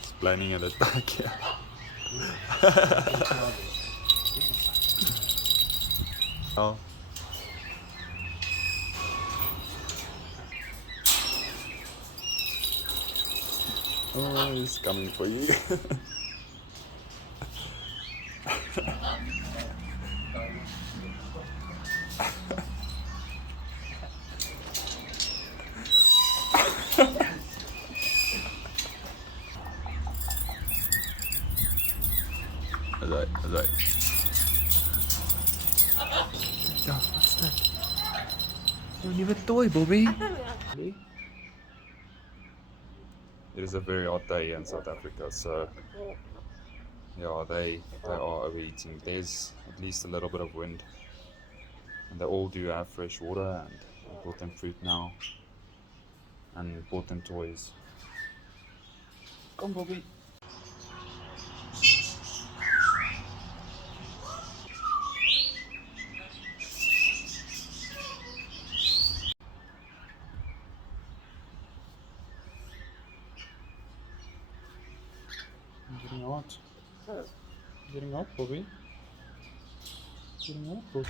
Explaining it back here. Oh. Oh, he's coming for you. Alright. Oh, what's that? Your new toy, Bobby. It is a very hot day in South Africa, so yeah, they are overeating. There's at least a little bit of wind, and they all do have fresh water. And I bought them fruit now, and bought them toys. Come, Bobby. I'm getting hot. Getting hot, Bobby. Getting hot, Bobby.